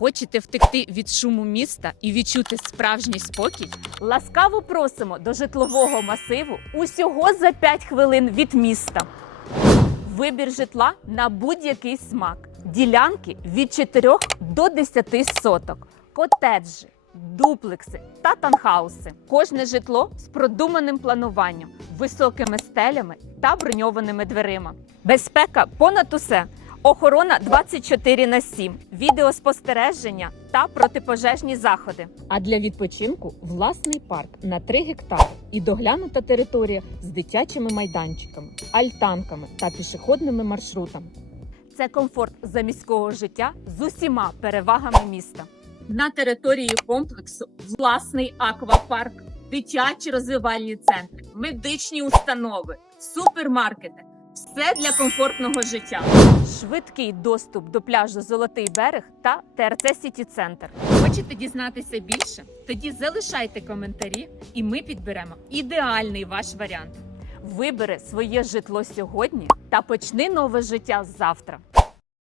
Хочете втекти від шуму міста і відчути справжній спокій? Ласкаво просимо до житлового масиву усього за 5 хвилин від міста. Вибір житла на будь-який смак. Ділянки від 4 до 10 соток, котеджі, дуплекси та танхауси. Кожне житло з продуманим плануванням, високими стелями та броньованими дверима. Безпека понад усе. Охорона 24 на 7, відеоспостереження та протипожежні заходи. А для відпочинку власний парк на 3 гектари і доглянута територія з дитячими майданчиками, альтанками та пішохідними маршрутами. Це комфорт заміського життя з усіма перевагами міста. На території комплексу власний аквапарк, дитячі розвивальні центри, медичні установи, супермаркети. Все для комфортного життя. Швидкий доступ до пляжу Золотий берег та ТРЦ Сіті Центр. Хочете дізнатися більше? Тоді залишайте коментарі, і ми підберемо ідеальний ваш варіант. Вибери своє житло сьогодні та почни нове життя завтра.